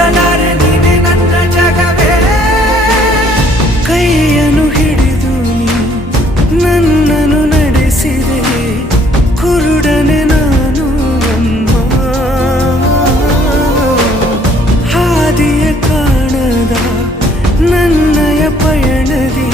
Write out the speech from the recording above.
ಮಗನಾರೆ ನೀನೆ ನನ್ನ ಹಿಡಿದು ನೀ ನನ್ನನು ನಡೆಸಿದೆ. ಕುರುಡನೆ ನಾನು ಅಮ್ಮ. ಹಾದಿಯ ಕಾಣದ ನನ್ನಯ ಪಯಣದಿ